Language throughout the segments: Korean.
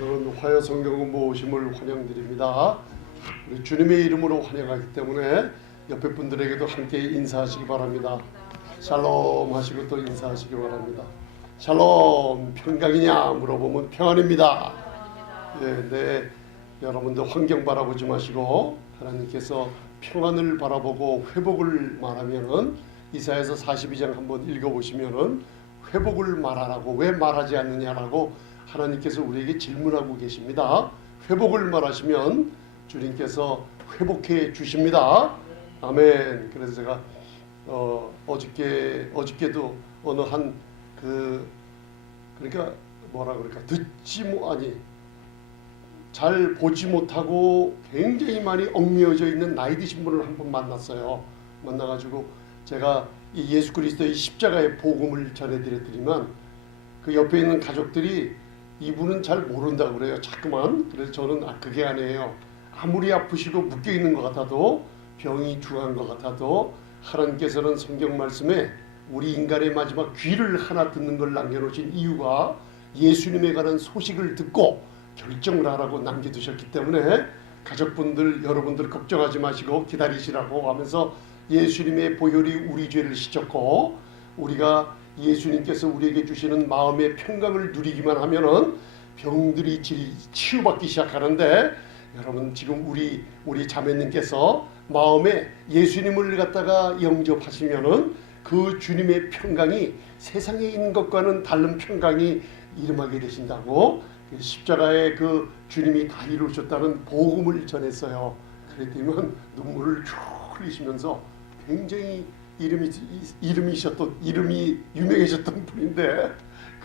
오늘은 화요 성경 모심을 환영드립니다. 우리 주님의 이름으로 환영하기 때문에 옆에 분들에게도 함께 인사하시기 바랍니다. 샬롬 하시고 또 인사하시기 바랍니다. 샬롬, 평강이냐 물어보면 평안입니다. 네, 여러분들 환경 바라보지 마시고 하나님께서 평안을 바라보고 회복을 말하면은 이사야서 42장 한번 읽어보시면은 회복을 말하라고 왜 말하지 않느냐라고 하나님께서 우리에게 질문하고 계십니다. 회복을 말하시면 주님께서 회복해 주십니다. 아멘. 그래서 제가 어저께도 어느 한 그러니까 뭐라 그럴까 잘 보지 못하고 굉장히 많이 얽매여져 있는 나이 드신 분을 한 번 만났어요. 만나가지고 제가 이 예수 그리스도의 십자가의 복음을 전해드렸더니만 그 옆에 있는 가족들이 이분은 잘 모른다고 그래요. 자꾸만. 그래서 저는 그게 아니에요. 아무리 아프시고 묶여있는 것 같아도 병이 중한 것 같아도 하나님께서는 성경 말씀에 우리 인간의 마지막 귀를 하나 듣는 걸 남겨놓으신 이유가 예수님에 관한 소식을 듣고 결정을 하라고 남겨두셨기 때문에 가족분들 여러분들 걱정하지 마시고 기다리시라고 하면서 예수님의 보혈이 우리 죄를 씻었고 우리가 예수님께서 우리에게 주시는 마음의 평강을 누리기만 하면은 병들이 치유받기 시작하는데 여러분 지금 우리 자매님께서 마음에 예수님을 갖다가 영접하시면은 그 주님의 평강이 세상에 있는 것과는 다른 평강이 이름하게 되신다고 십자가에 그 주님이 다 이루셨다는 복음을 전했어요. 그랬더니 눈물을 쭉 흘리시면서 굉장히 이름이 유명해졌던 분인데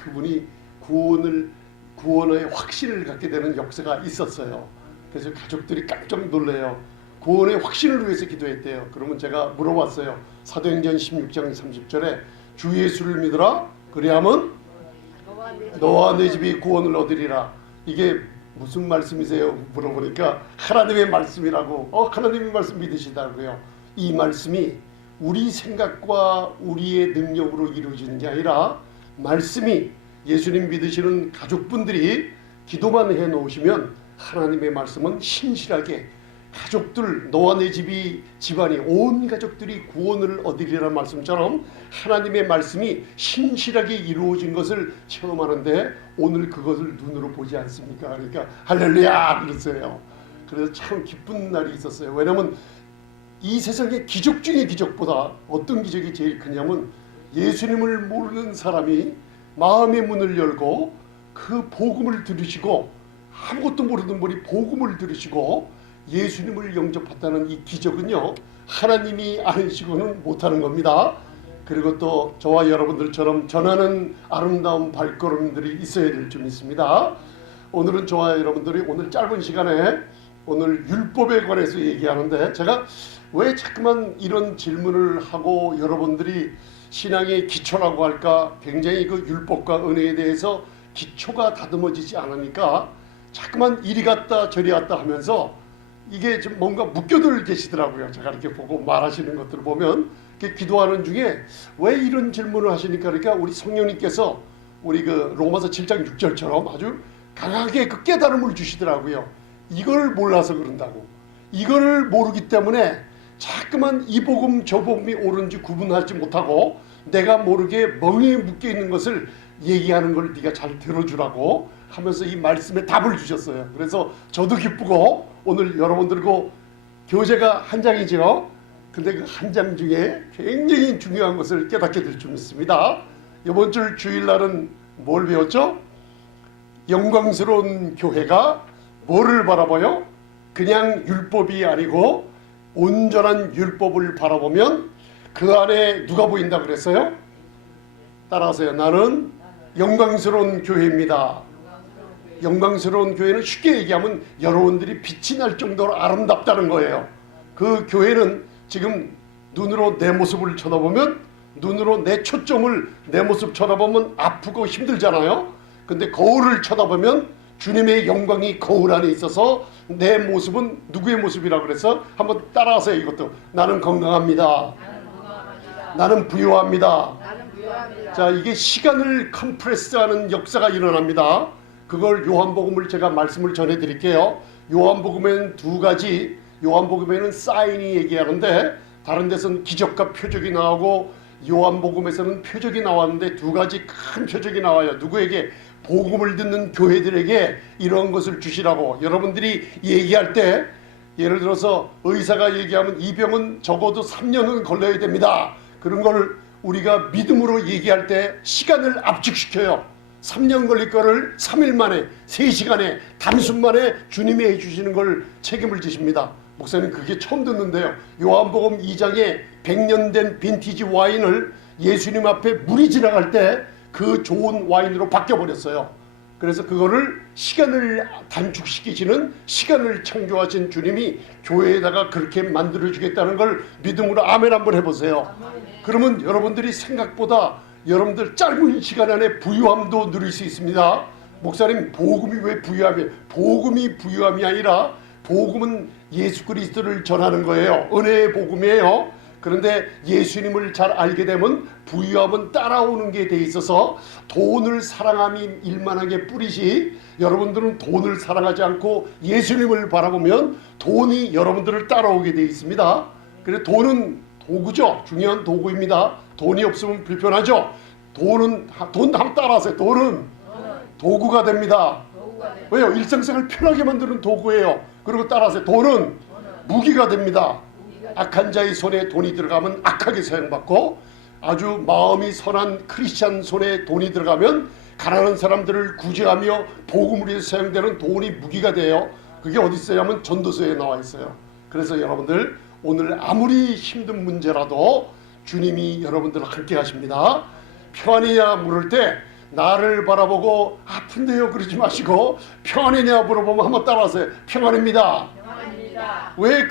그분이 구원의 확신을 갖게 되는 역사가 있었어요. 그래서 가족들이 깜짝 놀래요. 구원의 확신을 위해서 기도했대요. 그러면 제가 물어봤어요. 사도행전 16장 30절에 주 예수를 믿으라 그리하면 너와 내 집이 구원을 얻으리라. 이게 무슨 말씀이세요? 물어보니까 하나님의 말씀이라고. 하나님의 말씀 믿으시다고요. 이 말씀이 우리 생각과 우리의 능력으로 이루어지는 게 아니라 말씀이 예수님 믿으시는 가족분들이 기도만 해놓으시면 하나님의 말씀은 신실하게 가족들 너와 내 집안이 온 가족들이 구원을 얻으리라는 말씀처럼 하나님의 말씀이 신실하게 이루어진 것을 체험하는데 오늘 그것을 눈으로 보지 않습니까? 그러니까 할렐루야 그러세요. 그래서 참 기쁜 날이 있었어요. 왜냐하면 이 세상의 기적 중의 기적보다 어떤 기적이 제일 크냐면 예수님을 모르는 사람이 마음의 문을 열고 그 복음을 들으시고 아무것도 모르는 분이 복음을 들으시고 예수님을 영접했다는 이 기적은요 하나님이 아니시고는 못하는 겁니다. 그리고 또 저와 여러분들처럼 전하는 아름다운 발걸음들이 있어야 될 줄 믿습니다. 오늘은 저와 여러분들이 오늘 짧은 시간에 오늘 율법에 관해서 얘기하는데 제가 왜 자꾸만 이런 질문을 하고 여러분들이 신앙의 기초라고 할까 굉장히 그 율법과 은혜에 대해서 기초가 다듬어지지 않으니까 자꾸만 이리 갔다 저리 갔다 하면서 이게 좀 뭔가 묶여들 계시더라고요. 제가 이렇게 보고 말하시는 것들을 보면 기도하는 중에 왜 이런 질문을 하시니까 그러니까 우리 성령님께서 우리 그 로마서 7장 6절처럼 아주 강하게 그 깨달음을 주시더라고요. 이걸 몰라서 그런다고. 이걸 모르기 때문에 자꾸만 이 복음 저 복음이 옳은지 구분하지 못하고 내가 모르게 멍에 묶여 있는 것을 얘기하는 걸 네가 잘 들어주라고 하면서 이 말씀에 답을 주셨어요. 그래서 저도 기쁘고 오늘 여러분들과 교재가 한 장이죠. 근데 그 한 장 중에 굉장히 중요한 것을 깨닫게 될 줄 믿습니다. 이번 주 주일날은 뭘 배웠죠? 영광스러운 교회가 뭐를 바라봐요? 그냥 율법이 아니고 온전한 율법을 바라보면 그 안에 누가 보인다 그랬어요? 따라하세요. 나는 영광스러운 교회입니다. 영광스러운 교회는 쉽게 얘기하면 여러분들이 빛이 날 정도로 아름답다는 거예요. 그 교회는 지금 눈으로 내 모습을 쳐다보면 눈으로 내 초점을 내 모습 쳐다보면 아프고 힘들잖아요. 근데 거울을 쳐다보면 주님의 영광이 거울 안에 있어서 내 모습은 누구의 모습이라고 그래서 한번 따라하세요. 이것도 나는 건강합니다. 나는 부유합니다. 자, 이게 시간을 컴프레스하는 역사가 일어납니다. 그걸 요한복음을 제가 말씀을 전해드릴게요. 요한복음에는 두 가지, 요한복음에는 사인이 얘기하는데 다른 데서는 기적과 표적이 나오고 요한복음에서는 표적이 나왔는데 두 가지 큰 표적이 나와요. 누구에게? 복음을 듣는 교회들에게 이런 것을 주시라고. 여러분들이 얘기할 때 예를 들어서 의사가 얘기하면 이 병은 적어도 3년은 걸려야 됩니다. 그런 걸 우리가 믿음으로 얘기할 때 시간을 압축시켜요. 3년 걸릴 거를 3일 만에 3시간에 단순 만에 주님이 해주시는 걸 책임을 지십니다. 목사님 그게 처음 듣는데요. 요한복음 2장에 100년 된 빈티지 와인을 예수님 앞에 물이 지나갈 때 그 좋은 와인으로 바뀌어버렸어요. 그래서 그거를 시간을 단축시키시는 시간을 창조하신 주님이 교회에다가 그렇게 만들어주겠다는 걸 믿음으로 아멘 한번 해보세요. 그러면 여러분들이 생각보다 여러분들 짧은 시간 안에 부유함도 누릴 수 있습니다. 목사님 복음이 왜 부유함이에요? 복음이 부유함이 아니라 복음은 예수 그리스도를 전하는 거예요. 은혜의 복음이에요. 그런데 예수님을 잘 알게 되면 부유함은 따라오는 게 돼 있어서 돈을 사랑함이 일만하게 뿌리시 여러분들은 돈을 사랑하지 않고 예수님을 바라보면 돈이 여러분들을 따라오게 돼 있습니다. 그래서 돈은 도구죠. 중요한 도구입니다. 돈이 없으면 불편하죠. 돈 한번 따라하세요. 돈은 도구가 됩니다. 왜요? 일상생활 편하게 만드는 도구예요. 그리고 따라하세요. 돈은 무기가 됩니다. 악한 자의 손에 돈이 들어가면 악하게 사용받고 아주 마음이 선한 크리스찬 손에 돈이 들어가면 가난한 사람들을 구제하며 복음을 위해서 사용되는 돈이 무기가 돼요. 그게 어디 있어요 하면 전도서에 나와 있어요. 그래서 여러분들 오늘 아무리 힘든 문제라도 주님이 여러분들을 함께 하십니다. 평안이냐 물을 때 나를 바라보고 아픈데요 그러지 마시고 평안이냐 물어보면 한번 따라하세요. 평안입니다. 왜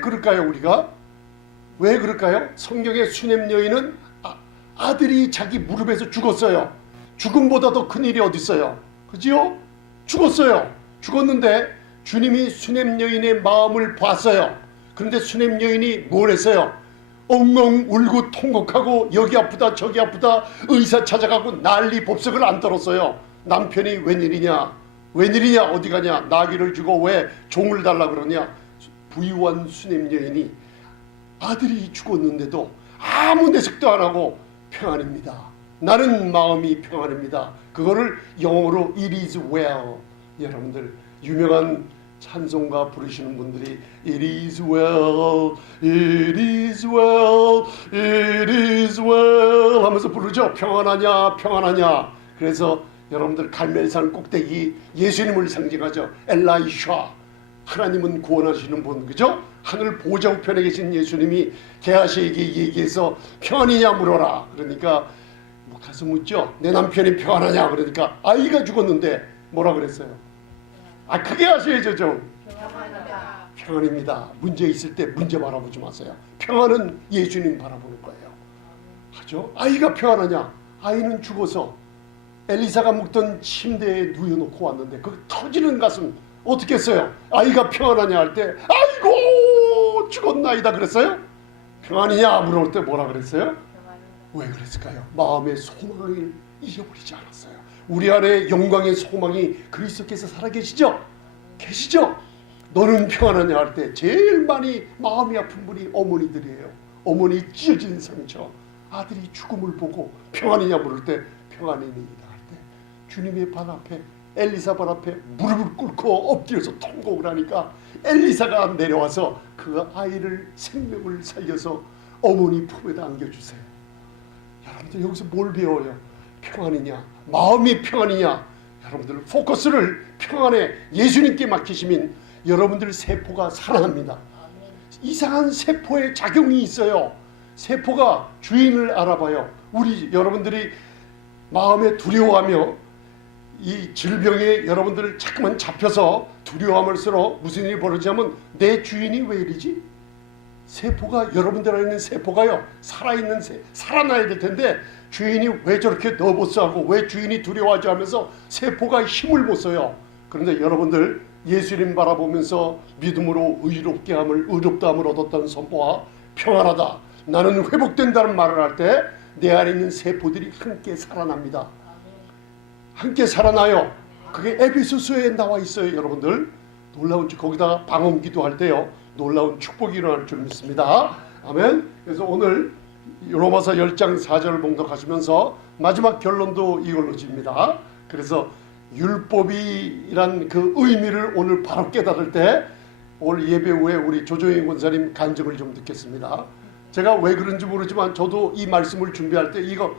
그럴까요? 우리가 왜 그럴까요? 성경의 수냄 여인은 아들이 자기 무릎에서 죽었어요. 죽음보다 더 큰 일이 어디 있어요? 그죠? 죽었어요. 죽었는데 주님이 수냄 여인의 마음을 봤어요. 그런데 수냄 여인이 뭘 했어요? 엉엉 울고 통곡하고 여기 아프다 저기 아프다 의사 찾아가고 난리 법석을 안 떨었어요. 남편이 웬일이냐 어디 가냐 나귀를 주고 왜 종을 달라 그러냐. 부유한 수냄 여인이 아들이 죽었는데도 아무 내색도 안 하고 평안입니다. 나는 마음이 평안입니다. 그거를 영어로 It is well. 여러분들 유명한 찬송가 부르시는 분들이 It is well, It is well, It is well 하면서 부르죠. 평안하냐 평안하냐. 그래서 여러분들 갈멜산 꼭대기 예수님을 상징하죠. 엘라이샤 하나님은 구원하시는 분 그죠? 하늘 보좌 우편에 계신 예수님이 게하시에게 얘기해서 평안이냐 물어라. 그러니까 가서 묻죠. 내 남편이 평안하냐 그러니까 아이가 죽었는데 뭐라 그랬어요? 크게 하셔야죠 좀. 평안입니다. 문제 있을 때 문제 바라보지 마세요. 평안은 예수님 바라보는 거예요. 하죠? 아이가 평안하냐? 아이는 죽어서 엘리사가 묵던 침대에 누워놓고 왔는데 그 터지는 가슴 어떻게 했어요? 아이가 평안하냐 할 때 아이고 죽었나이다 그랬어요? 평안이냐 물어볼 때 뭐라 그랬어요? 왜 그랬을까요? 마음의 소망을 잊어버리지 않았어요. 우리 안에 영광의 소망이 그리스도께서 살아계시죠? 계시죠? 너는 평안하냐 할 때 제일 많이 마음이 아픈 분이 어머니들이에요. 어머니 찢어진 상처 아들이 죽음을 보고 평안이냐 물을 때 평안이니이다 할 때 주님의 발 앞에 엘리사 발 앞에 무릎을 꿇고 엎드려서 통곡을 하니까 엘리사가 내려와서 그 아이를 생명을 살려서 어머니 품에다 안겨주세요. 여러분들 여기서 뭘 배워요? 평안이냐 마음이 평안이냐. 여러분들 포커스를 평안에 예수님께 맡기시면 여러분들 세포가 살아납니다. 이상한 세포의 작용이 있어요. 세포가 주인을 알아봐요. 여러분들이 마음에 두려워하며 이 질병에 여러분들 자꾸만 잡혀서 두려워하면서 무슨 일이 벌어지냐면 내 주인이 왜 이러지? 세포가 여러분들 안에 있는 세포가요 살아있는 살아나야 될 텐데 주인이 왜 저렇게 너버스하고 왜 주인이 두려워하지 하면서 세포가 힘을 못 써요. 그런데 여러분들 예수님 바라보면서 믿음으로 의롭다함을 얻었다는 선포와 평안하다 나는 회복된다는 말을 할 때 내 안에 있는 세포들이 함께 살아납니다. 함께 살아나요. 그게 에베소서에 나와 있어요, 여러분들. 놀라운 거기다가 방언기도 할 때요, 놀라운 축복이 일어날 줄 믿습니다. 아멘. 그래서 오늘 로마서 10장 4절을 봉독하시면서 마지막 결론도 이걸로 집니다. 그래서 율법이란 그 의미를 오늘 바로 깨달을 때 오늘 예배 후에 우리 조정희 권사님 간증을 좀 듣겠습니다. 제가 왜 그런지 모르지만 저도 이 말씀을 준비할 때, 이거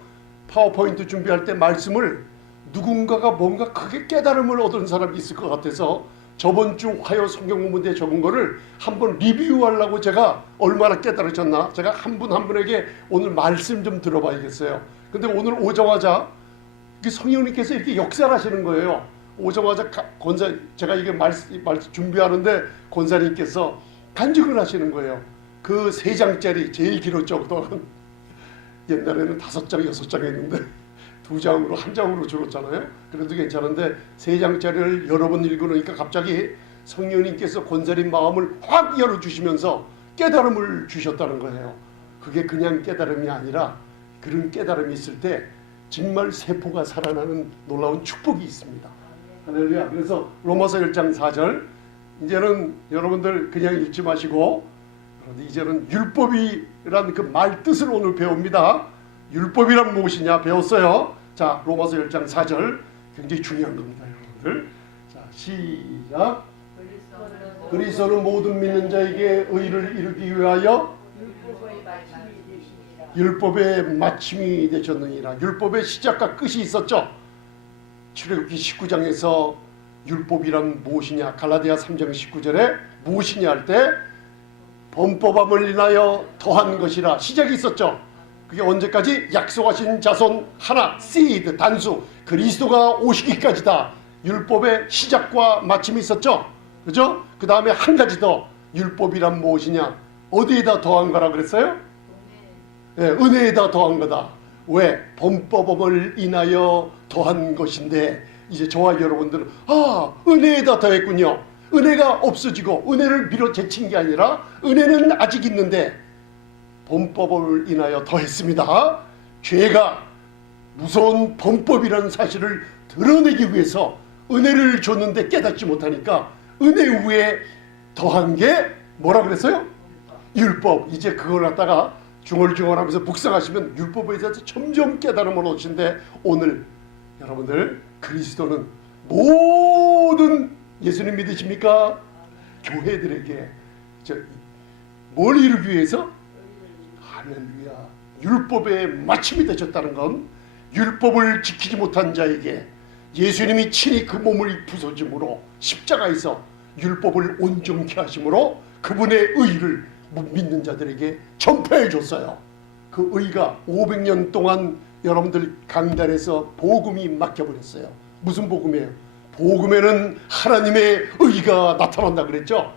파워포인트 준비할 때 말씀을 누군가가 뭔가 크게 깨달음을 얻은 사람이 있을 것 같아서 저번 주 화요 성경 본문에 적은 거를 한번 리뷰하려고, 제가 얼마나 깨달으셨나 제가 한 분 한 분에게 오늘 말씀 좀 들어봐야겠어요. 근데 오늘 오자마자 성령님께서 이렇게 역사를 하시는 거예요. 오자마자 권사, 제가 이게 말씀 준비하는데 권사님께서 간증을 하시는 거예요. 그 3장짜리 제일 길었죠. 그동안 옛날에는 5장 6장 했는데 2장으로 1장으로 줄었잖아요. 그래도 괜찮은데 3장짜리를 여러 번 읽으니까 갑자기 성령님께서 권사님 마음을 확 열어주시면서 깨달음을 주셨다는 거예요. 그게 그냥 깨달음이 아니라 그런 깨달음이 있을 때 정말 세포가 살아나는 놀라운 축복이 있습니다. 할렐루야. 그래서 로마서 10장 4절, 이제는 여러분들 그냥 읽지 마시고 이제는 율법이란 그 말 뜻을 오늘 배웁니다. 율법이란 무엇이냐 배웠어요. 자, 로마서 10장 4절 굉장히 중요한 겁니다, 여러분들. 자, 시작. 그리스도는 모든 믿는 자에게 의를 이루기 위하여 율법의 마침이 되셨느니라. 율법의 시작과 끝이 있었죠. 출애굽기 19장에서 율법이란 무엇이냐, 갈라디아 3장 19절에 무엇이냐 할 때 범법함을 인하여 더한 것이라 시작이 있었죠. 그게 언제까지? 약속하신 자손 하나, seed, 단수, 그리스도가 오시기까지다. 율법의 시작과 마침이 있었죠. 그죠? 그 다음에 한 가지 더, 율법이란 무엇이냐, 어디에다 더한 거라 그랬어요? 네, 은혜에다 더한 거다. 왜? 범법함을 인하여 더한 것인데, 이제 저와 여러분들은 은혜에다 더했군요. 은혜가 없어지고 은혜를 밀어 제친 게 아니라 은혜는 아직 있는데 범법을 인하여 더했습니다. 죄가 무서운 범법이라는 사실을 드러내기 위해서 은혜를 줬는데 깨닫지 못하니까 은혜 위에 더한 게 뭐라 그랬어요? 율법. 이제 그걸 갖다가 중얼중얼하면서 묵상하시면 율법에 대해서 점점 깨달음을 얻으신데, 오늘 여러분들 그리스도는 모든, 예수님 믿으십니까? 교회들에게 뭘 이루기 위해서? 할렐루야. 율법의 마침이 되셨다는 건 율법을 지키지 못한 자에게 예수님이 친히 그 몸을 부서짐으로 십자가에서 율법을 온전케 하심으로 그분의 의를 믿는 자들에게 전파해 줬어요. 그 의가 500년 동안 여러분들 강단에서 복음이 막혀버렸어요. 무슨 복음이에요? 복음에는 하나님의 의가 나타난다 그랬죠.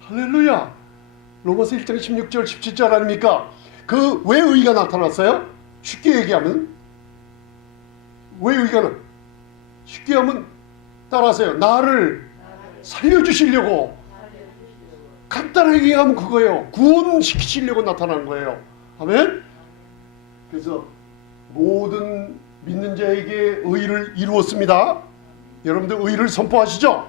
할렐루야. 로마서 1장 16절 17절 아닙니까? 그 왜 의가 나타났어요? 쉽게 얘기하면 왜 의가 쉽게 하면 따라하세요. 나를 살려주시려고. 간단하게 얘기하면 그거예요. 구원시키시려고 나타난 거예요. 아멘. 그래서 모든 믿는 자에게 의를 이루었습니다. 여러분들 의를 선포하시죠?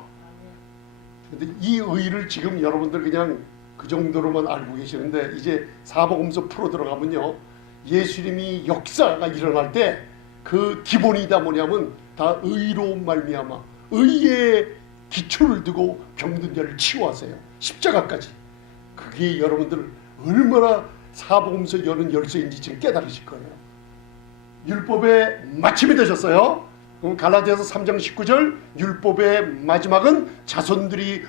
근데 이 의를 지금 여러분들 그냥 그 정도로만 알고 계시는데, 이제 사복음서 풀어 들어가면요, 예수님이 역사가 일어날 때 그 기본이 다 뭐냐면 다 의로 말미암아 의의 기초를 두고 병든 자를 치유하세요. 십자가까지. 그게 여러분들 얼마나 사복음서 여는 열쇠인지 지금 깨달으실 거예요. 율법의 마침이 되셨어요. 그럼 갈라디아서 3장 19절, 율법의 마지막은 자손들이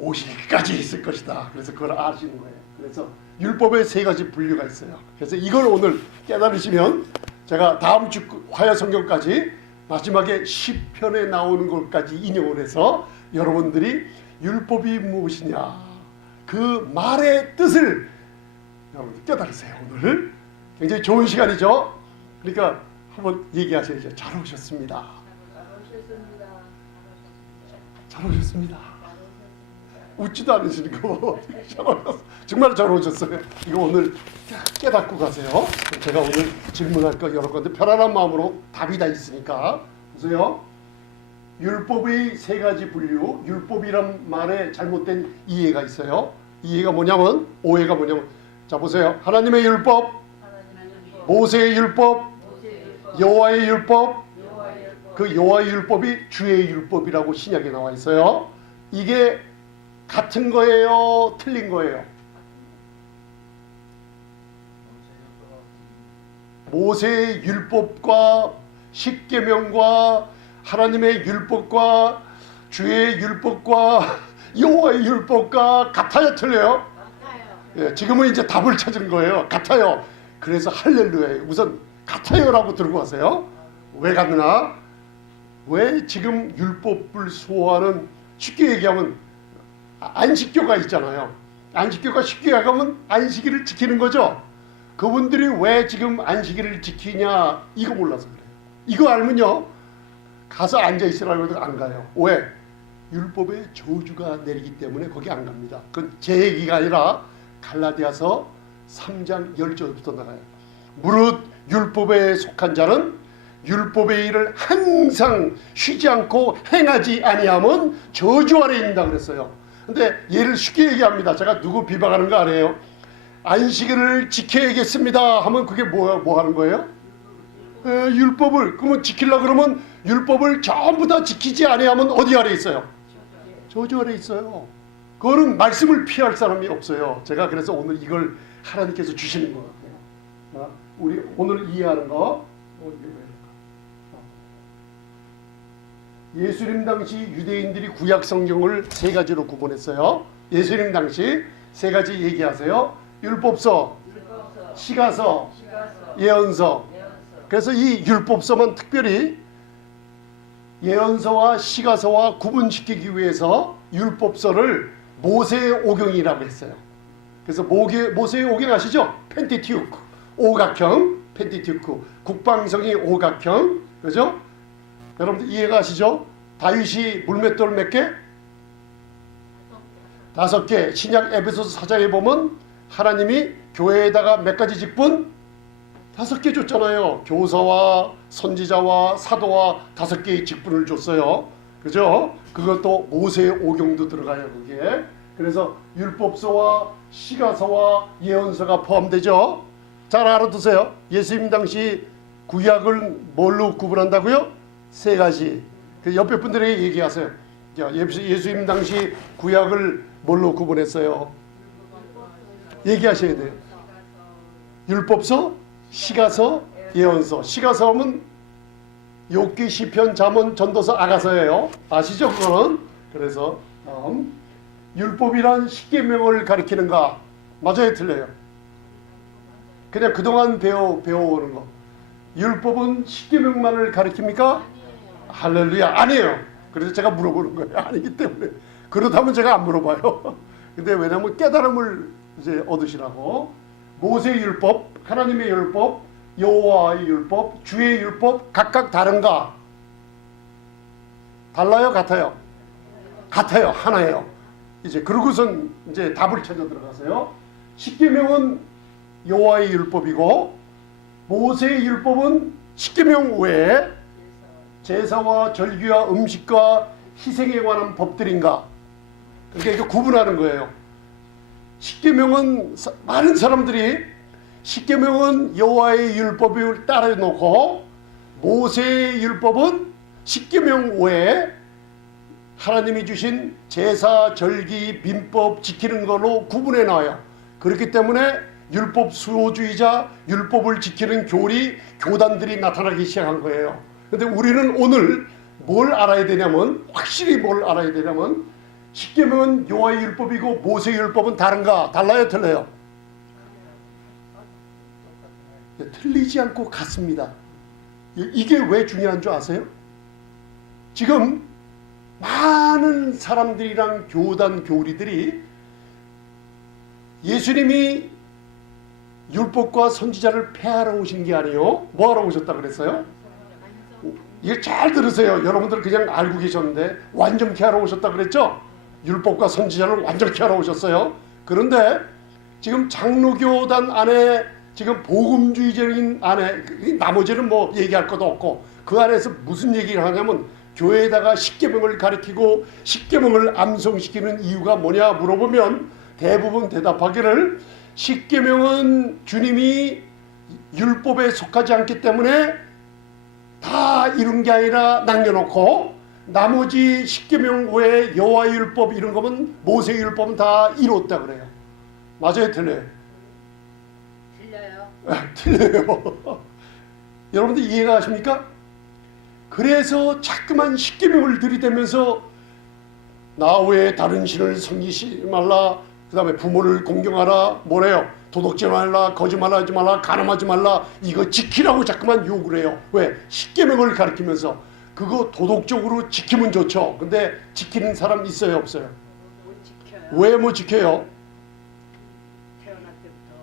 오시기까지 있을 것이다. 그래서 그걸 아시는 거예요. 그래서 율법에 3가지 분류가 있어요. 그래서 이걸 오늘 깨달으시면 제가 다음 주 화요 성경까지 마지막에 시편에 나오는 것까지 인용을 해서 여러분들이 율법이 무엇이냐, 그 말의 뜻을 여러분 깨달으세요. 오늘 굉장히 좋은 시간이죠. 그러니까 한번 얘기하셔야죠. 잘 오셨습니다. 잘 오셨습니다. 웃지도 않으시는 거. 정말 잘 오셨어요. 이거 오늘 깨닫고 가세요. 제가 오늘 질문할 거 여러 건데 편안한 마음으로 답이 다 있으니까 보세요. 율법의 세 가지 분류, 율법이란 말에 잘못된 이해가 있어요. 이해가 뭐냐면, 오해가 뭐냐면, 자 보세요. 하나님의 율법, 모세의 율법, 여호와의 율법, 그 여호와의 율법이 주의 율법이라고 신약에 나와 있어요. 이게 같은 거예요, 틀린 거예요? 모세의 율법과 십계명과 하나님의 율법과 주의 율법과 여호와의 율법과 같아요, 틀려요? 같아요. 예, 지금은 이제 답을 찾은 거예요. 같아요. 그래서 할렐루야예요. 우선 같아요라고 들고 가세요. 왜 같나? 왜 지금 율법을 수호하는, 쉽게 얘기하면 안식교가 있잖아요. 안식교가 쉽게 얘기하면 안식일을 지키는 거죠. 그분들이 왜 지금 안식일을 지키냐, 이거 몰라서 그래요. 이거 알면요 가서 앉아있으라고 해도 안 가요. 왜? 율법의 저주가 내리기 때문에 거기 안 갑니다. 그건 제 얘기가 아니라 갈라디아서 3장 10절부터 나가요. 무릇 율법에 속한 자는 율법의 일을 항상 쉬지 않고 행하지 아니하면 저주 아래 있는다 그랬어요. 근데 얘를 쉽게 얘기합니다. 제가 누구 비방하는 거 아니에요. 안식일을 지켜야겠습니다 하면 그게 뭐 하는 거예요? 율법을, 그러면 지키려고 그러면 율법을 전부 다 지키지 아니하면 어디 아래 있어요? 저주 아래 있어요. 그거는 말씀을 피할 사람이 없어요. 제가 그래서 오늘 이걸 하나님께서 주시는 것 같아요. 우리 오늘 이해하는 거, 예수님 당시 유대인들이 구약 성경을 세 가지로 구분했어요. 예수님 당시 세 가지 얘기하세요. 율법서, 시가서, 예언서. 그래서 이 율법서만 특별히 예언서와 시가서와 구분시키기 위해서 율법서를 모세의 오경이라고 했어요. 그래서 모세의 오경 아시죠? 펜티티우크, 오각형, 펜티티우크, 국방성이 오각형, 그죠? 여러분들 이해가 가시죠? 다윗이 물맷돌 몇 개? 5개. 신약 에베소서 4장에 보면 하나님이 교회에다가 몇 가지 직분? 5개 줬잖아요. 교사와 선지자와 사도와 5개의 직분을 줬어요. 그죠? 그것도 모세의 오경도 들어가요, 거기에. 그래서 율법서와 시가서와 예언서가 포함되죠. 잘 알아두세요. 예수님 당시 구약을 뭘로 구분한다고요? 세 가지. 그 옆에 분들에게 얘기하세요. 예수님 당시 구약을 뭘로 구분했어요? 얘기하셔야 돼요. 율법서, 시가서, 예언서. 시가서 하면 욥기, 시편, 잠언, 전도서, 아가서예요. 아시죠 그거는? 그래서 율법이란 십계명을 가리키는가? 맞아요, 틀려요? 그냥 그동안 배워오는 거. 율법은 십계명만을 가리킵니까? 할렐루야. 아니에요. 그래서 제가 물어보는 거예요. 아니기 때문에. 그렇다면 제가 안 물어봐요. 근데 왜냐면 깨달음을 이제 얻으시라고. 모세의 율법, 하나님의 율법, 여호와의 율법, 주의 율법 각각 다른가? 달라요? 같아요? 같아요. 하나예요. 이제 그러고선 이제 답을 찾아 들어가세요. 십계명은 여호와의 율법이고 모세의 율법은 십계명 외에 제사와 절기와 음식과 희생에 관한 법들인가? 그러니까 이거 구분하는 거예요. 십계명은 많은 사람들이 십계명은 여호와의 율법을 따라 놓고 모세의 율법은 십계명 외에 하나님이 주신 제사, 절기, 민법 지키는 걸로 구분해 놔요. 그렇기 때문에 율법 수호주의자, 율법을 지키는 교단들이 나타나기 시작한 거예요. 근데 우리는 오늘 뭘 알아야 되냐면, 확실히 뭘 알아야 되냐면, 십계명은 여호와의 율법이고 모세의 율법은 다른가? 달라요, 틀려요? 틀리지 않고 같습니다. 이게 왜 중요한 줄 아세요? 지금 많은 사람들이랑 교단 교리들이 예수님이 율법과 선지자를 폐하러 오신 게 아니에요. 뭐하러 오셨다 그랬어요? 이거 잘 들으세요. 여러분들 그냥 알고 계셨는데 완전케 하러 오셨다 그랬죠? 율법과 선지자를 완전케 하러 오셨어요. 그런데 지금 장로교단 안에 지금 복음주의적인 안에 나머지는 뭐 얘기할 것도 없고 그 안에서 무슨 얘기를 하냐면 교회에다가 십계명을 가르치고 십계명을 암송시키는 이유가 뭐냐 물어보면 대부분 대답하기를 십계명은 주님이 율법에 속하지 않기 때문에 다 이룬 게 아니라 남겨놓고 나머지 십계명 외에 여호와 율법 이런 거면 모세 율법은 다 이뤘다 그래요. 맞아요, 틀려요? 틀려요. 여러분들 이해가 가십니까? 그래서 자꾸만 십계명을 들이대면서 나 외에 다른 신을 섬기지 말라, 그 다음에 부모를 공경하라, 뭐래요? 도둑질 말라, 거짓말하지 말라, 간음하지 말라, 이거 지키라고 자꾸만 요구를 해요. 왜? 십계명을 가르치면서. 그거 도덕적으로 지키면 좋죠. 근데 지키는 사람 있어요, 없어요? 못 지켜요. 왜 못 지켜요? 태어날 때부터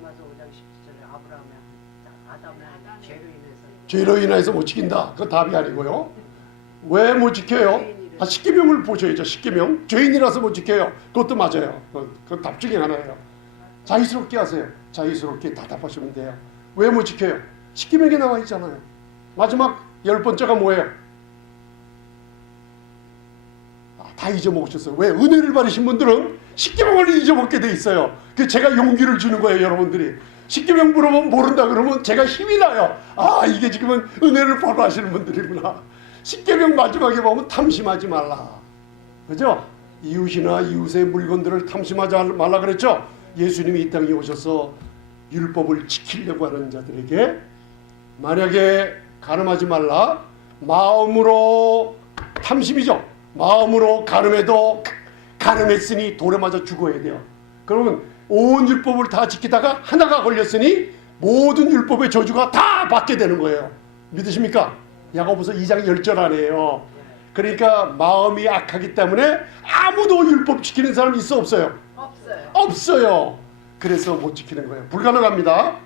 로마서 5장 17절에 아담의 죄로 인해서 못 지킨다. 그거 답이 아니고요. 왜 못 지켜요? 십계명을 보셔야죠. 십계명. 죄인이라서 못 지켜요. 그것도 맞아요. 그 답 중에 하나예요. 자유스럽게 하세요. 자유스럽게 대답하시면 돼요. 왜 못 지켜요? 십계명에 나와 있잖아요. 마지막 10번째가 뭐예요? 다 잊어먹으셨어요. 왜? 은혜를 받으신 분들은 십계명을 잊어먹게 돼 있어요. 그 제가 용기를 주는 거예요, 여러분들이. 십계명 물어보면 모른다 그러면 제가 힘이 나요. 아, 이게 지금은 은혜를 바로 하시는 분들이구나. 십계명 마지막에 보면 탐심하지 말라. 그죠? 이웃이나 이웃의 물건들을 탐심하지 말라 그랬죠? 예수님이 이 땅에 오셔서 율법을 지키려고 하는 자들에게 만약에 간음하지 말라, 마음으로 탐심이죠. 마음으로 간음해도 간음했으니 돌에 맞아 죽어야 돼요. 그러면 온 율법을 다 지키다가 하나가 걸렸으니 모든 율법의 저주가 다 받게 되는 거예요. 믿으십니까? 야고보서 2장 10절 안에요. 그러니까 마음이 악하기 때문에 아무도 율법 지키는 사람 있어 없어요? 없어요. 그래서 못 지키는 거예요. 불가능합니다.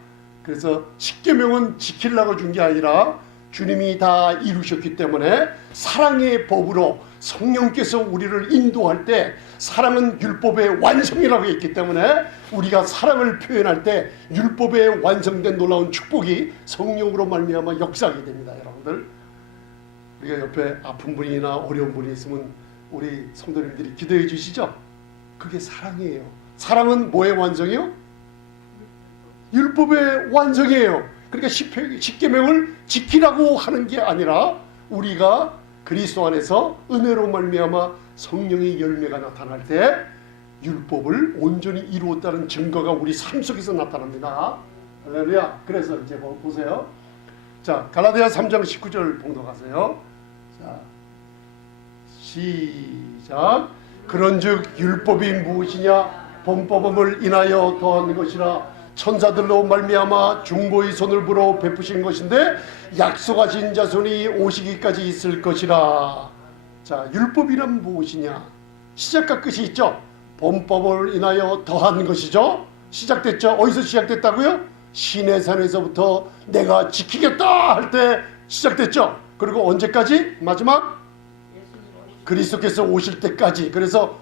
그래서 십계명은 지키려고 준 게 아니라 주님이 다 이루셨기 때문에 사랑의 법으로 성령께서 우리를 인도할 때 사랑은 율법의 완성이라고 했기 때문에 우리가 사랑을 표현할 때 율법의 완성된 놀라운 축복이 성령으로 말미암아 역사하게 됩니다. 여러분들, 우리가 옆에 아픈 분이나 어려운 분이 있으면 우리 성도님들이 기도해 주시죠. 그게 사랑이에요. 사랑은 뭐의 완성이요? 율법의 완성이에요. 그러니까 십계명을 지키라고 하는 게 아니라 우리가 그리스도 안에서 은혜로 말미암아 성령의 열매가 나타날 때 율법을 온전히 이루었다는 증거가 우리 삶 속에서 나타납니다. 할렐루야. 그래서 이제 보세요. 자, 갈라디아 3장 19절 봉독하세요. 자, 시작. 그런즉 율법이 무엇이냐? 범법을 인하여 더한 것이라. 천사들로 말미암아 중보의 손을 불어 베푸신 것인데 약속하신 자손이 오시기까지 있을 것이라. 자, 율법이란 무엇이냐? 시작과 끝이 있죠. 범법을 인하여 더한 것이죠. 시작됐죠. 어디서 시작됐다고요? 시내산에서부터 내가 지키겠다 할 때 시작됐죠. 그리고 언제까지? 마지막 그리스도께서 오실 때까지. 그래서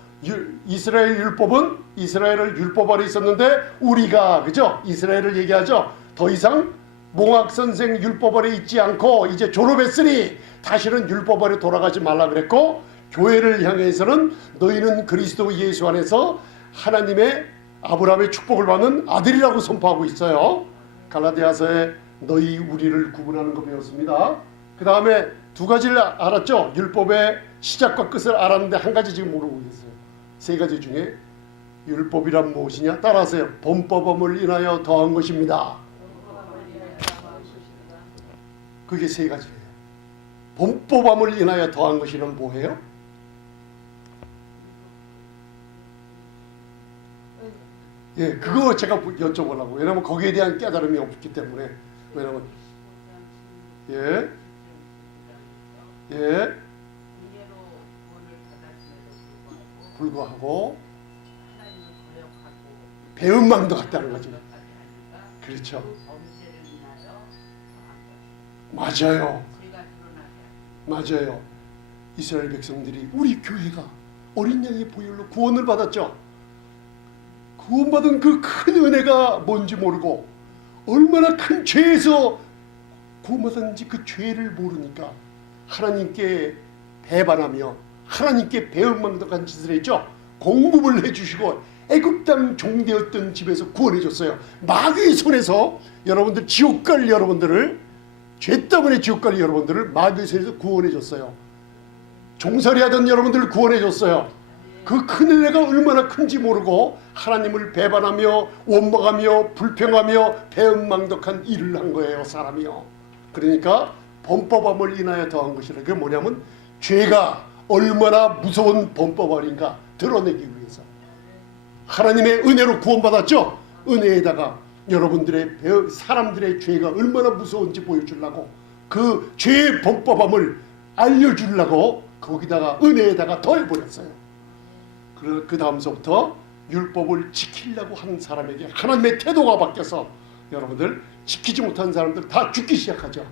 이스라엘 율법은 이스라엘을 율법 아래 있었는데 우리가, 그죠? 이스라엘을 얘기하죠. 더 이상 몽학선생 율법 아래 있지 않고 이제 졸업했으니 다시는 율법 아래 돌아가지 말라 그랬고, 교회를 향해서는 너희는 그리스도 예수 안에서 하나님의 아브라함의 축복을 받는 아들이라고 선포하고 있어요. 갈라디아서에 너희 우리를 구분하는 거 배웠습니다. 그 다음에 두 가지를 알았죠. 율법의 시작과 끝을 알았는데 한 가지 지금 모르고 계세요. 세 가지 중에 율법이란 무엇이냐? 따라하세요. 범법함을 인하여 더한 것입니다. 그게 세 가지예요. 범법함을 인하여 더한 것이란 뭐예요? 예, 그거 제가 여쭤보려고. 왜냐면 거기에 대한 깨달음이 없기 때문에. 왜냐면 불구하고 배은망도 같다는 거죠. 그렇죠. 맞아요. 맞아요. 이스라엘 백성들이, 우리 교회가 어린 양의 보혈로 구원을 받았죠. 구원받은 그 큰 은혜가 뭔지 모르고 얼마나 큰 죄에서 구원받았는지 그 죄를 모르니까 하나님께 배반하며 하나님께 배은망덕한 짓을 했죠. 공급을 해주시고 애굽 땅 종되었던 집에서 구원해줬어요. 마귀의 손에서 여러분들 지옥 갈 여러분들을, 죄 때문에 지옥 갈 여러분들을 마귀의 손에서 구원해줬어요. 종살이하던 여러분들을 구원해줬어요. 그 큰 은혜가 얼마나 큰지 모르고 하나님을 배반하며 원망하며 불평하며 배은망덕한 일을 한 거예요, 사람이요. 그러니까 범법함을 인하여 더한 것이라. 그게 뭐냐면 죄가 얼마나 무서운 범법함인가 드러내기 위해서. 하나님의 은혜로 구원받았죠. 은혜에다가 여러분들의 사람들의 죄가 얼마나 무서운지 보여주려고, 그 죄의 범법함을 알려주려고 거기다가 은혜에다가 더해버렸어요. 그 다음서부터 율법을 지키려고 하는 사람에게 하나님의 태도가 바뀌어서 여러분들 지키지 못한 사람들 다 죽기 시작하죠.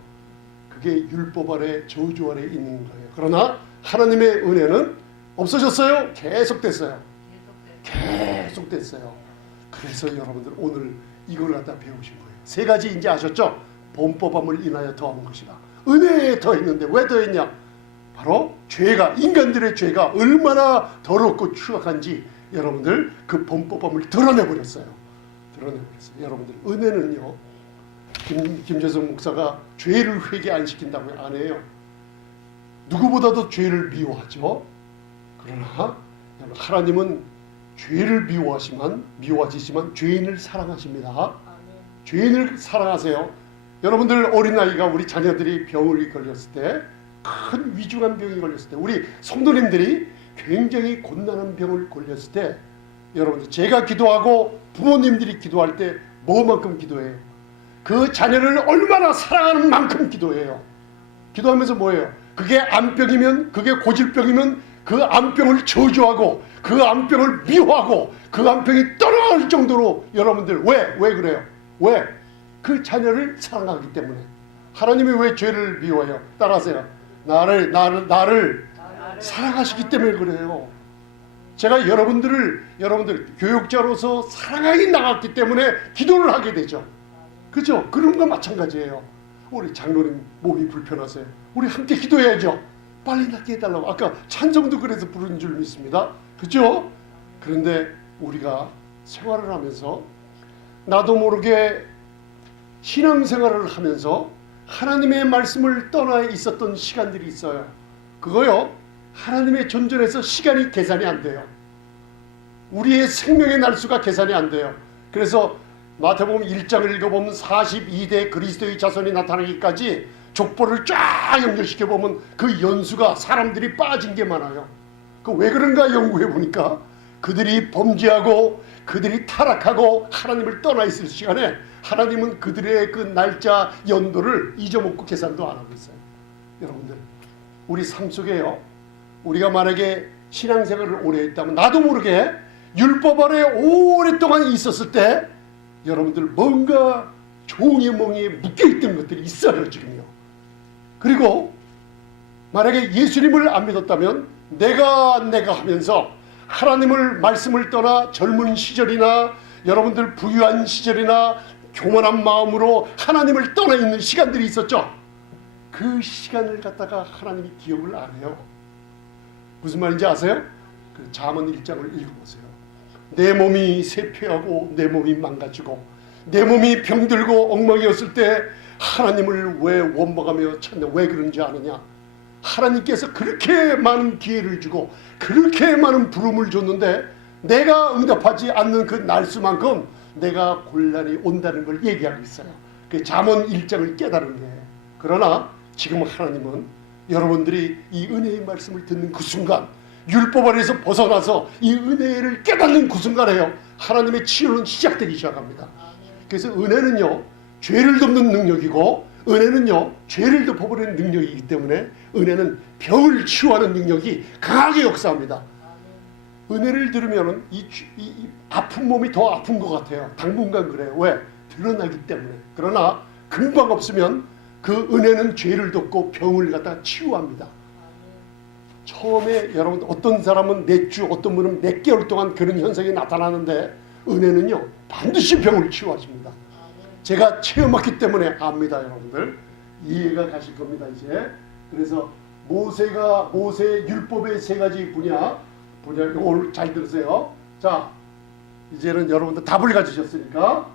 그게 율법 아래 저주 아래 있는 거예요. 그러나 하나님의 은혜는 없어졌어요? 계속됐어요. 계속됐어요. 그래서 여러분들 오늘 이걸 갖다 배우신 거예요. 세 가지 이제 아셨죠? 범법함을 인하여 더한 것이다. 은혜에 더했는데 왜 더했냐? 바로 죄가, 인간들의 죄가 얼마나 더럽고 추악한지 여러분들 그 범법함을 드러내버렸어요. 드러내버렸어요. 여러분들 은혜는요, 김재성 목사가 죄를 회개 안 시킨다고 안 해요. 누구보다도 죄를 미워하죠. 그러나 하나님은 죄를 미워하시지만 죄인을 사랑하십니다. 죄인을 사랑하세요. 여러분들 어린아이가, 우리 자녀들이 병을 걸렸을 때, 큰 위중한 병이 걸렸을 때, 우리 성도님들이 굉장히 곤란한 병을 걸렸을 때, 여러분들 제가 기도하고 부모님들이 기도할 때 뭐만큼 기도해요? 그 자녀를 얼마나 사랑하는 만큼 기도해요. 기도하면서 뭐예요? 그게 암병이면, 그게 고질병이면 그 암병을 저주하고 그 암병을 미워하고 그 암병이 떠나갈 정도로 여러분들 왜 그래요? 왜? 그 자녀를 사랑하기 때문에. 하나님이 왜 죄를 미워해요? 따라하세요. 나를 사랑하시기 때문에 그래요. 제가 여러분들 교육자로서 사랑하기 나갔기 때문에 기도를 하게 되죠. 그죠? 그런 거 마찬가지예요. 우리 장로님 몸이 불편하세요. 우리 함께 기도해야죠. 빨리 낫게 해달라고. 아까 찬송도 그래서 부른 줄 믿습니다. 그죠? 그런데 우리가 생활을 하면서 나도 모르게 신앙생활을 하면서 하나님의 말씀을 떠나 있었던 시간들이 있어요. 그거요, 하나님의 존전에서 시간이 계산이 안 돼요. 우리의 생명의 날수가 계산이 안 돼요. 그래서 마태복음 1장을 읽어보면 42대 그리스도의 자손이 나타나기까지 족보를 쫙 연결시켜보면 그 연수가 사람들이 빠진 게 많아요. 그 왜 그런가 연구해보니까 그들이 범죄하고 그들이 타락하고 하나님을 떠나 있을 시간에 하나님은 그들의 그 날짜 연도를 잊어먹고 계산도 안 하고 있어요. 여러분들 우리 삶 속에요, 우리가 만약에 신앙생활을 오래 했다면 나도 모르게 율법 아래 오랫동안 있었을 때 여러분들 뭔가 종이몽이에 묶여있던 것들이 있어요 지금요. 그리고 만약에 예수님을 안 믿었다면 내가 하면서 하나님을 말씀을 떠나 젊은 시절이나 여러분들 부유한 시절이나 교만한 마음으로 하나님을 떠나 있는 시간들이 있었죠. 그 시간을 갖다가 하나님이 기억을 안 해요. 무슨 말인지 아세요? 그 잠언 1장을 읽어보세요. 내 몸이 쇠퇴하고 내 몸이 망가지고 내 몸이 병들고 엉망이었을 때 하나님을 왜 원망하며 찾냐? 왜 그런지 아느냐? 하나님께서 그렇게 많은 기회를 주고 그렇게 많은 부름을 줬는데 내가 응답하지 않는 그 날수만큼 내가 곤란이 온다는 걸 얘기하고 있어요. 그 잠언 1장을 깨달은 거예요. 그러나 지금 하나님은 여러분들이 이 은혜의 말씀을 듣는 그 순간, 율법 아래에서 벗어나서 이 은혜를 깨닫는 그 순간에요, 하나님의 치유는 시작되기 시작합니다. 그래서 은혜는요, 죄를 덮는 능력이고 은혜는요, 죄를 덮어버리는 능력이기 때문에 은혜는 병을 치유하는 능력이 강하게 역사합니다. 은혜를 들으면 이 아픈 몸이 더 아픈 것 같아요. 당분간 그래요. 왜? 드러나기 때문에. 그러나 금방 없으면 그 은혜는 죄를 덮고 병을 갖다 치유합니다. 처음에 여러분 어떤 사람은 몇 주, 어떤 분은 몇 개월 동안 그런 현상이 나타나는데 은혜는요 반드시 병을 치유하십니다. 제가 체험했기 때문에 압니다. 여러분들 이해가 가실 겁니다. 이제 그래서 모세 율법의 세 가지 분야 이걸 잘 들으세요. 자, 이제는 여러분들 답을 가지셨으니까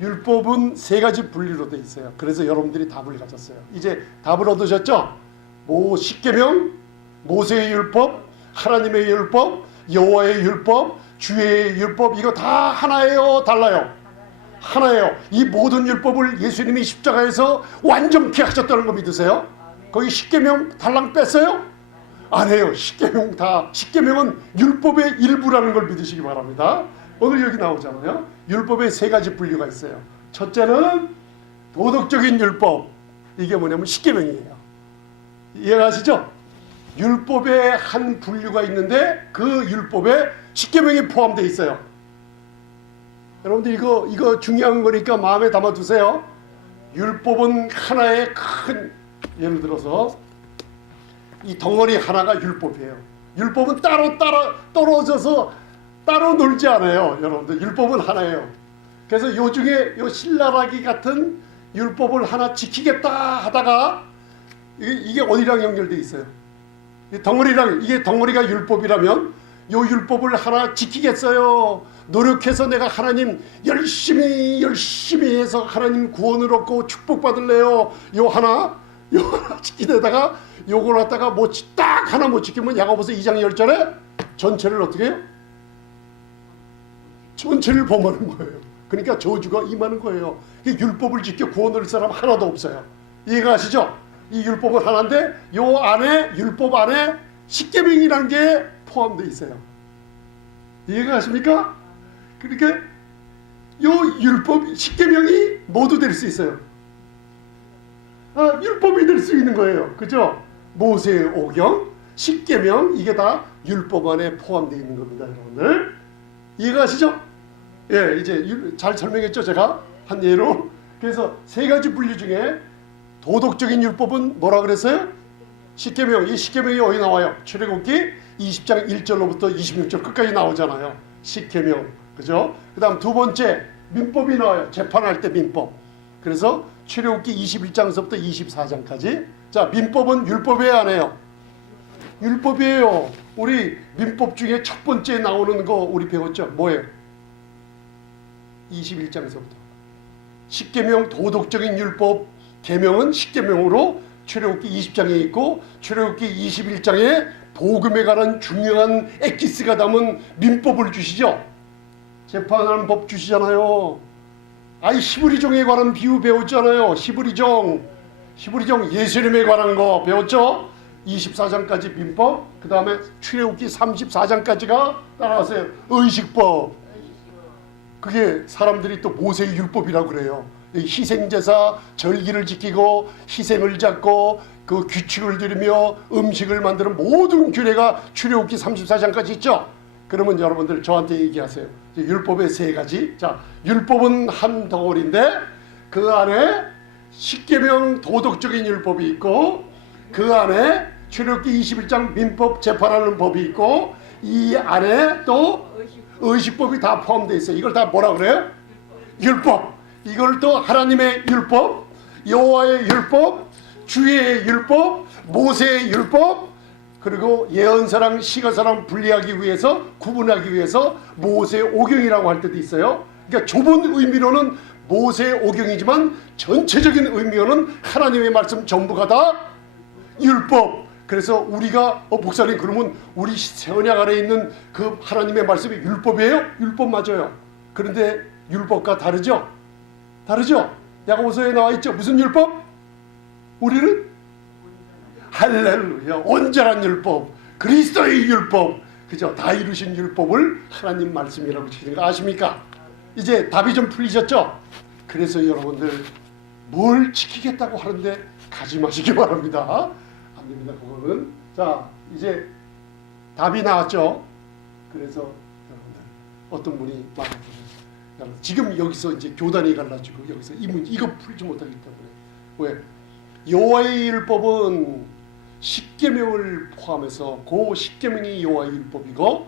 율법은 세 가지 분류로 돼 있어요. 그래서 여러분들이 답을 가졌어요. 이제 답을 얻으셨죠? 십계명, 모세의 율법, 하나님의 율법, 여호와의 율법, 주의 율법, 이거 다 하나예요, 달라요? 하나예요. 이 모든 율법을 예수님이 십자가에서 완전케 하셨다는 거 믿으세요? 거기 십계명 달랑 뺐어요? 안 해요. 십계명은 율법의 일부라는 걸 믿으시기 바랍니다. 오늘 여기 나오잖아요. 율법의 세 가지 분류가 있어요. 첫째는 도덕적인 율법. 이게 뭐냐면 십계명이에요. 이해가시죠? 율법의 한 분류가 있는데 그 율법에 십계명이 포함되어 있어요. 여러분들 이거 중요한 거니까 마음에 담아두세요. 율법은 하나의 큰, 예를 들어서 이 덩어리 하나가 율법이에요. 율법은 따로 떨어져서 따로 놀지 않아요. 여러분들 율법은 하나예요. 그래서 요 중에 요 신라라기 같은 율법을 하나 지키겠다 하다가 이게 어디랑 연결돼 있어요? 이게 덩어리가 율법이라면 요 율법을 하나 지키겠어요. 노력해서 내가 하나님 열심히 해서 하나님 구원을 얻고 축복받을래요. 요 하나 지키다가 요걸 갖다가 딱 하나 못 지키면 야고보서 2장 10절에 전체를 어떻게 해요? 전체를 범하는 거예요. 그러니까 저주가 임하는 거예요. 율법을 지켜 구원을 얻을 사람 하나도 없어요. 이해가 가시죠? 이 율법은 하나인데 요 안에 율법 안에 십계명이라는 게 포함되어 있어요. 이해가 가십니까? 그러니까 요 율법 십계명이 모두 될 수 있어요. 율법이 될 수 있는 거예요. 그죠? 모세의 오경, 십계명 이게 다 율법 안에 포함되어 있는 겁니다, 여러분들. 이해가 가시죠? 예, 이제 잘 설명했죠, 제가 한 예로. 그래서 세 가지 분류 중에 도덕적인 율법은 뭐라 그랬어요? 십계명. 이 십계명이 어디 나와요? 출애굽기 20장 1절로부터 26절 끝까지 나오잖아요. 십계명. 그죠? 그다음 두 번째 민법이 나와요. 재판할 때 민법. 그래서 출애굽기 21장서부터 24장까지. 자, 민법은 율법이에요, 안 해요? 율법이에요. 우리 민법 중에 첫 번째 나오는 거 우리 배웠죠? 뭐예요? 21장서부터. 십계명 도덕적인 율법, 계명은 십계명으로 출애굽기 20장에 있고 출애굽기 21장에 복음에 관한 중요한 엑기스가 담은 민법을 주시죠. 재판하는 법 주시잖아요. 히브리종에 관한 비유 배웠잖아요. 히브리종 예수님에 관한 거 배웠죠. 24장까지 민법, 그 다음에 출애굽기 34장까지가 따라하세요. 의식법. 그게 사람들이 또 모세의 율법이라고 그래요. 희생제사, 절기를 지키고 희생을 잡고 그 규칙을 들이며 음식을 만드는 모든 규례가 출애굽기 34장까지 있죠. 그러면 여러분들 저한테 얘기하세요. 율법의 세 가지. 자, 율법은 한 덩어리인데 그 안에 십계명 도덕적인 율법이 있고 그 안에 출애굽기 21장 민법 재판하는 법이 있고 이 안에 또 의식법이 다 포함되어 있어요. 이걸 다 뭐라 그래요? 율법. 이걸 또 하나님의 율법, 여호와의 율법, 주의 율법, 모세의 율법, 그리고 예언사랑 시가사랑 분리하기 위해서 구분하기 위해서 모세의 오경이라고 할 때도 있어요. 그러니까 좁은 의미로는 모세의 오경이지만 전체적인 의미로는 하나님의 말씀 전부가 다 율법. 그래서 우리가 목사님 그러면 우리 세언약 안에 있는 그 하나님의 말씀이 율법이에요? 율법 맞아요. 그런데 율법과 다르죠? 야고보서에 나와 있죠. 무슨 율법? 우리는 할렐루야 온전한 율법, 그리스도의 율법, 그죠? 다 이루신 율법을 하나님 말씀이라고 지키는 거 아십니까? 이제 답이 좀 풀리셨죠? 그래서 여러분들 뭘 지키겠다고 하는데 가지 마시기 바랍니다. 안 됩니다. 그거는. 자, 이제 답이 나왔죠? 그래서 여러분들 어떤 분이 말합니다. 지금 여기서 이제 교단이 갈라지고 여기서 이거 풀지 못하기 때문에. 왜? 여호와의 율법은 십계명을 포함해서 그 십계명이 여호와의 율법이고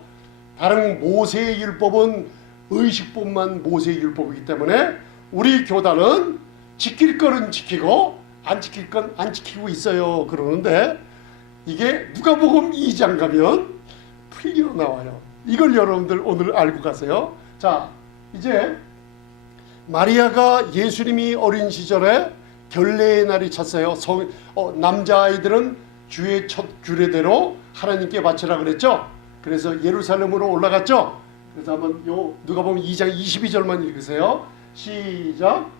다른 모세의 율법은 의식법만 모세의 율법이기 때문에 우리 교단은 지킬 거는 지키고 안 지킬 건 안 지키고 있어요. 그러는데 이게 누가복음 2장 가면 풀려 나와요. 이걸 여러분들 오늘 알고 가세요. 자, 이제 마리아가 예수님이 어린 시절에 결례의 날이 찼어요. 남자아이들은 주의 첫 규례대로 하나님께 바치라 그랬죠. 그래서 예루살렘으로 올라갔죠. 그래서 한번 누가복음 2장 22절만 읽으세요. 시작.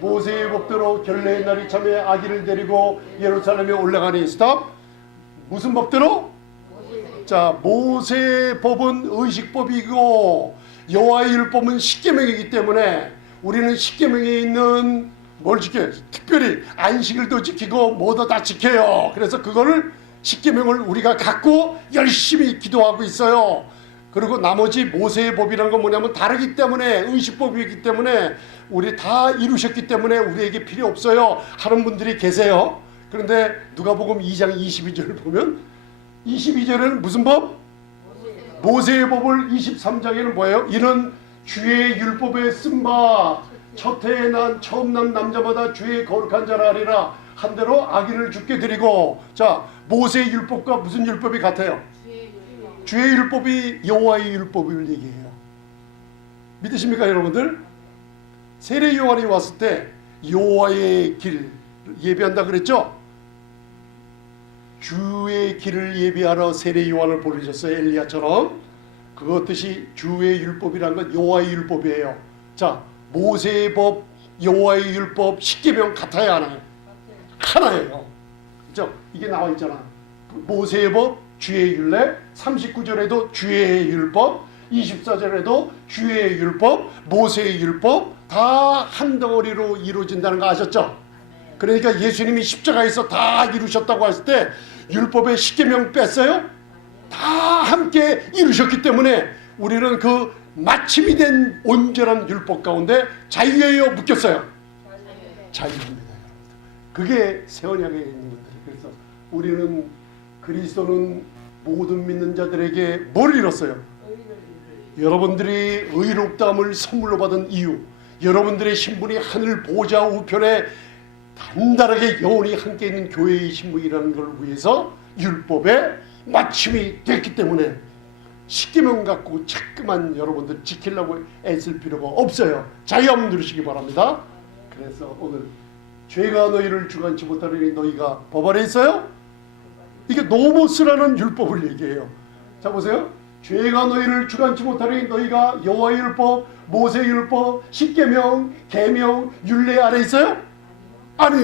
모세의 법대로 결례의 날이 참에 아기를 데리고 예루살렘에 올라가니 스탑. 무슨 법대로? 자, 모세의 법은 의식법이고 여호와의 율법은 십계명이기 때문에 우리는 십계명에 있는 뭘 지켜요? 특별히 안식일도 지키고 뭐도 다 지켜요. 그래서 그거를 십계명을 우리가 갖고 열심히 기도하고 있어요. 그리고 나머지 모세의 법이라는 건 뭐냐면 다르기 때문에, 의식법이기 때문에 우리 다 이루셨기 때문에 우리에게 필요 없어요 하는 분들이 계세요. 그런데 누가복음 2장 22절을 보면 22절에는 무슨 법? 모세의 법을 23장에는 뭐예요? 이는 주의 율법에 쓴바 첫 해에 난 처음 난 남자마다 주의 거룩한 자라 하리라 한 대로 아기를 죽게 드리고. 자, 모세의 율법과 무슨 율법이 같아요? 주의 율법이 여호와의 율법을 얘기해요. 믿으십니까 여러분들? 세례 요한이 왔을 때 여호와의 길 예비한다 그랬죠? 주의 길을 예비하러 세례 요한을 보내셨어요. 엘리야처럼. 그것듯이 주의 율법이란 건 여호와의 율법이에요. 자, 모세의 법, 여호와의 율법, 십계명 같아요, 하나요? 하나예요. 그죠? 이게 나와 있잖아. 모세의 법, 주의 율례, 39절에도 주의 율법, 24절에도 주의 율법, 모세의 율법 다 한 덩어리로 이루어진다는 거 아셨죠? 그러니까 예수님이 십자가에서 다 이루셨다고 했을 때 율법의 십계명 뺐어요? 다 함께 이루셨기 때문에 우리는 그 마침이 된 온전한 율법 가운데 자유예요, 묶였어요? 자유입니다. 그게 새 언약에 있는 것들이. 그래서 우리는 그리스도는 모든 믿는 자들에게 뭘 이뤘어요? 여러분들이 의롭다함을 선물로 받은 이유, 여러분들의 신분이 하늘 보좌 우편에 단단하게 영원히 함께 있는 교회의 신분이라는 걸 위해서 율법에 마침이 됐기 때문에 십계명 갖고 자꾸만 여러분들 지키려고 애쓸 필요가 없어요. 자유 한번 누리시기 바랍니다. 그래서 오늘 죄가 너희를 주관치 못하리니 너희가 법 아래 있어요? 이게 노모스라는 율법을 얘기해요. 자, 보세요. 죄가 너희를 주관치 못하리니 너희가 여호와의 율법, 모세의 율법, 십계명, 계명, 율례 아래 있어요? 아니.